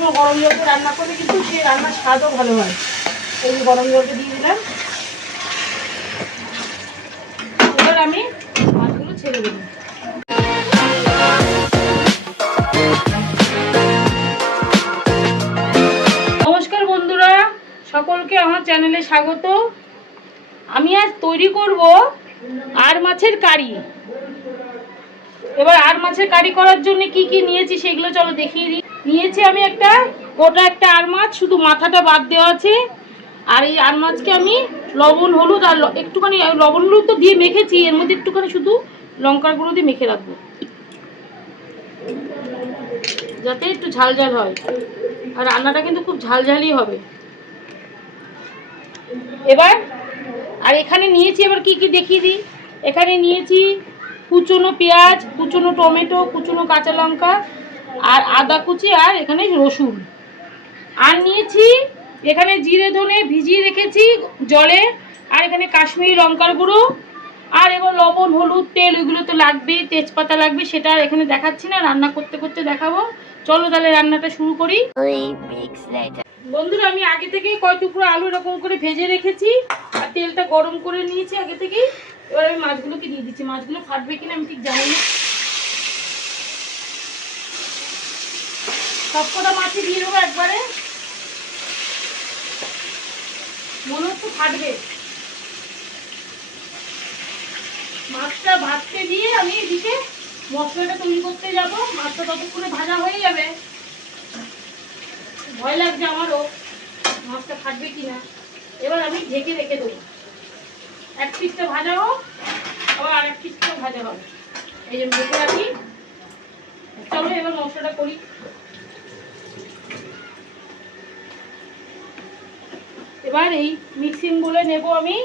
গরম জলটা রান্না করলে কিন্তু সেই রান্নার স্বাদও ভালো হয়। এই গরম জলটা দিয়ে দিলাম। এবার আমি মাছগুলো ছেড়ে দেবো। নমস্কার বন্ধুরা, সকলকে আমার চ্যানেলে স্বাগত। আমি আজ তৈরি করব আর মাছের কারি। এবার আর মাছের কারি করার জন্য কি কি নিয়েছি সেগুলো চলো দেখিয়ে দিই। নিয়েছি আমি গোটা একটা আর মাছ, শুধু মাথাটা বাদ দেওয়া আছে। আর এই আর মাছকে আমি লবণ হলুদ আর একটুখানি লবণ হলুদ তো দিয়ে মেখেছি, এর মধ্যে একটুখানি শুধু লঙ্কার গুঁড়ো দিয়ে মেখে রাখবো, যাতে একটু ঝাল ঝাল হয়। আর রান্নাটা কিন্তু খুব ঝালঝালই হবে। এবার আর এখানে নিয়েছি, এবার কি কি দেখিয়ে দিই। এখানে নিয়েছি কুচনো পেঁয়াজ, কুচনো টমেটো, কুচনো কাঁচা লঙ্কা আর আদা কুচি, আর এখানে রসুন। আর নিয়েছি এখানে জিরে ধনে ভিজিয়ে রেখেছি জলে, আর এখানে কাশ্মীরি লঙ্কার গুঁড়ো, আর এবার লবণ হলুদ তেল ওইগুলো তো লাগবেই, তেজপাতা লাগবে, সেটা আর এখানে দেখাচ্ছি না, রান্না করতে করতে দেখাবো। চলো তাহলে রান্নাটা শুরু করি। বন্ধুরা, আমি আগে থেকে কয় টুকরো আলু এরকম করে ভেজে রেখেছি আর তেলটা গরম করে নিয়েছি আগে থেকেই। এবার আমি মাছগুলোকে দিয়ে দিচ্ছি। মাছগুলো ফাটবে কিনা আমি ঠিক জানি না, সবকটা মাছই দিয়ে দেবো একবারে। মনে হচ্ছে ফাটবে। মাছটা ভাজতে দিয়ে আমি এদিকে মশলাটা তৈরি করতে যাব। মাছটা ততক্ষণে ভাজা হয়ে যাবে। ভয় লাগছে আমারও মাছটা ফাটবে কিনা। এবার আমি ঢেকে রেখে দেবো, এক পিসটা ভাজা হোক, আবার আর এক পিসটাও ভাজা হবে। এই যে ঢেকে রাখি। চলো এবার মশলাটা করি। এবার এই মিক্সিং বলে নেব আমি।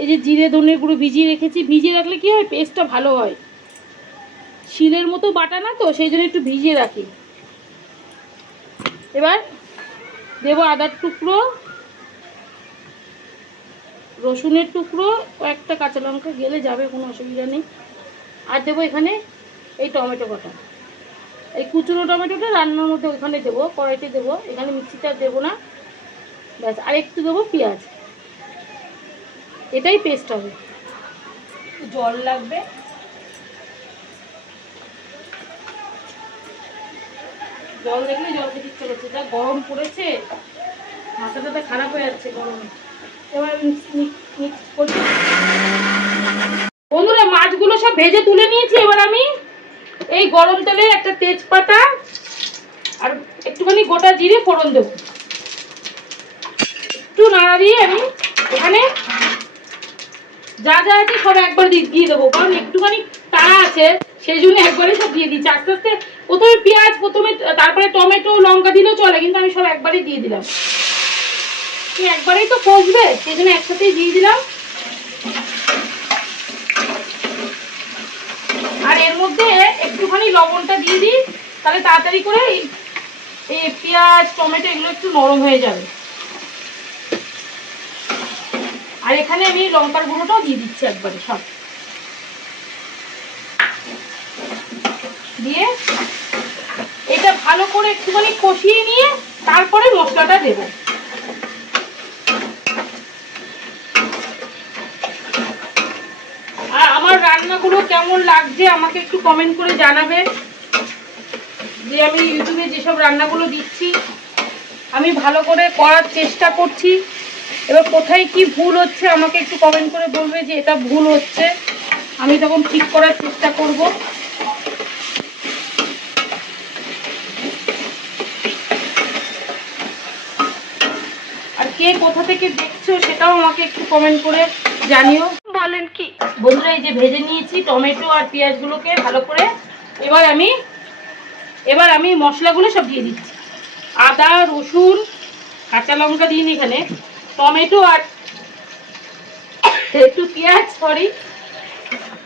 এই যে জিরে ধনে গুঁড়ো ভিজিয়ে রেখেছি, ভিজিয়ে রাখলে কি হয়, পেস্টটা ভালো হয়। শিলের মতো বাটা না তো, সেই জন্য একটু ভিজিয়ে রাখি। এবার দেবো আদার টুকরো, রসুনের টুকরো, কয়েকটা কাঁচা লঙ্কা গেলে যাবে, কোনো অসুবিধা নেই। আর দেবো এখানে এই টমেটো কটা, এই কুচনো টমেটোটা রান্নার মধ্যে ওখানে দেবো, কড়াইতে দেবো, এখানে মিক্সিটা দেবো না। ব্যাস, আর একটু দেবো পেঁয়াজ, এটাই পেস্ট হবে। জল লাগবে, জল দেখলে জল খেতে ইচ্ছে করছে, যা গরম পড়েছে, মাথাটা খারাপ হয়ে যাচ্ছে গরমে। এবার মিক্স করি। বন্ধুরা, মাছগুলো সব ভেজে তুলে নিয়েছি। এবার আমি এই গরম তেলে একটা তেজপাতা আর একটুখানি গোটা জিরে ফোড়ন দেবো। একটু নাড়া দিয়ে আমি এখানে যা যা আছে সব একবার দিয়ে দেবো, কারণ একটুখানি তাড়া আছে, সেই জন্য একবারে সব দিয়ে দিচ্ছি আস্তে আস্তে। প্রথমে পেঁয়াজ, তারপরে টমেটো লঙ্কা দিলেও চলে, কিন্তু আমি সব একবারেই দিয়ে দিলাম। একবারেই তো কষবে, সেই জন্য একসাথেই দিয়ে দিলাম। আর এর মধ্যে একটুখানি লবণটা দিয়ে দিই, তাহলে তাড়াতাড়ি করে এই পেঁয়াজ টমেটো এগুলো একটু নরম হয়ে যাবে। আর এখানে আমি লঙ্কার গুঁড়োটাও দিয়ে দিচ্ছি একবারে সব দিয়ে। এটা ভালো করে একটুখানি কষিয়ে নিয়ে তারপরে মশলাটা দেব। আর আমার রান্নাগুলো কেমন লাগছে আমাকে একটু কমেন্ট করে জানাবে, যে আমি ইউটিউবে যেসব রান্নাগুলো দিচ্ছি আমি ভালো করে করার চেষ্টা করছি। এবার কোথায় কি ভুল হচ্ছে আমাকে একটু কমেন্ট করে বলবে যে এটা ভুল হচ্ছে, আমি তখন ঠিক করার চেষ্টা করব। আর কে কোথা থেকে দেখছো সেটাও আমাকে একটু কমেন্ট করে জানিও। বলেন কি বন্ধুরা, এই যে ভেজে নিয়েছি টমেটো আর পেঁয়াজগুলোকে ভালো করে। এবার আমি মশলাগুলো সব দিয়ে দিচ্ছি। আদা রসুন কাঁচা লঙ্কা দিইনি এখানে, টমেটো আর একটু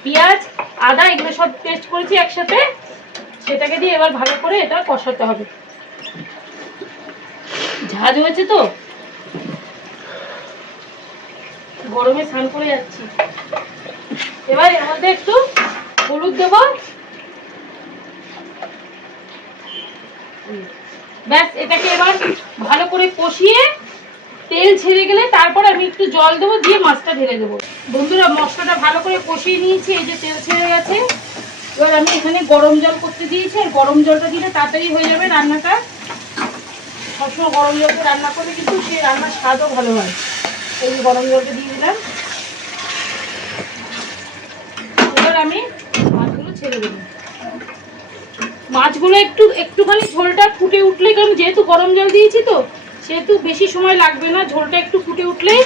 পেঁয়াজ আদা এগুলো সব পেস্ট করেছি একসাথে, সেটাকে দিয়ে এবার ভালো করে এটা কষাতে হবে। ঝাঁজ হয়েছে তো, গরমে স্নান করে যাচ্ছি। এবার এর মধ্যে একটু হলুদ দেব, ব্যাস এটাকে এবার ভালো করে কষিয়ে তেল ছেড়ে গেলে তারপর আমি একটু জল দেবো, দিয়ে মাছটা ঢেলে দেবো। বন্ধুরা মশলাটা ভালো করে কষিয়ে নিয়েছি, এই যে তেল ছেড়ে গেছে। এবার আমি এখানে গরম জল করতে দিয়েছি, আর গরম জলটা দিলে তাড়াতাড়ি হয়ে যাবে রান্নাটা। সবসময় গরম জলটা রান্না করলে কিন্তু সেই রান্নার স্বাদও ভালো হয়। এই যে গরম জলটা দিয়ে দিলাম, এবার আমি মাছগুলো ছেড়ে দেবো। মাছগুলো একটুখানি ঝোলটা ফুটে উঠলে, কারণ যেহেতু গরম জল দিয়েছি তো সেহেতু বেশি সময় লাগবে না, ঝোলটা একটু ফুটে উঠলেই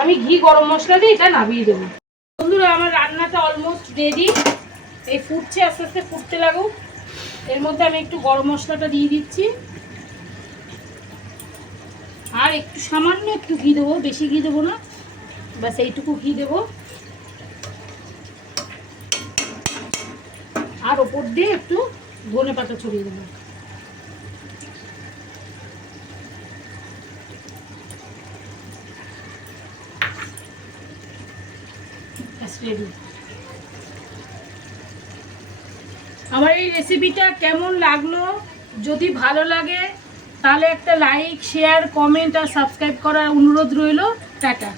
আমি ঘি গরম মশলা দিয়ে এটা নামিয়ে দেবো। বন্ধুরা আমার রান্নাটা অলমোস্ট রেডি, এই ফুটছে, আস্তে আস্তে ফুটতে লাগুক। এর মধ্যে আমি একটু গরম মশলাটা দিয়ে দিচ্ছি, আর একটু সামান্য একটু ঘি দেবো, বেশি ঘি দেবো না, ব্যাস এইটুকু ঘি দেবো। আর ওপর দিয়ে একটু ধনে পাতা ছড়িয়ে দেবো। রেডি। আমার এই রেসিপিটা কেমন লাগলো, যদি ভালো লাগে তাহলে একটা লাইক, শেয়ার, কমেন্ট আর সাবস্ক্রাইব করার অনুরোধ রইল। টাটা।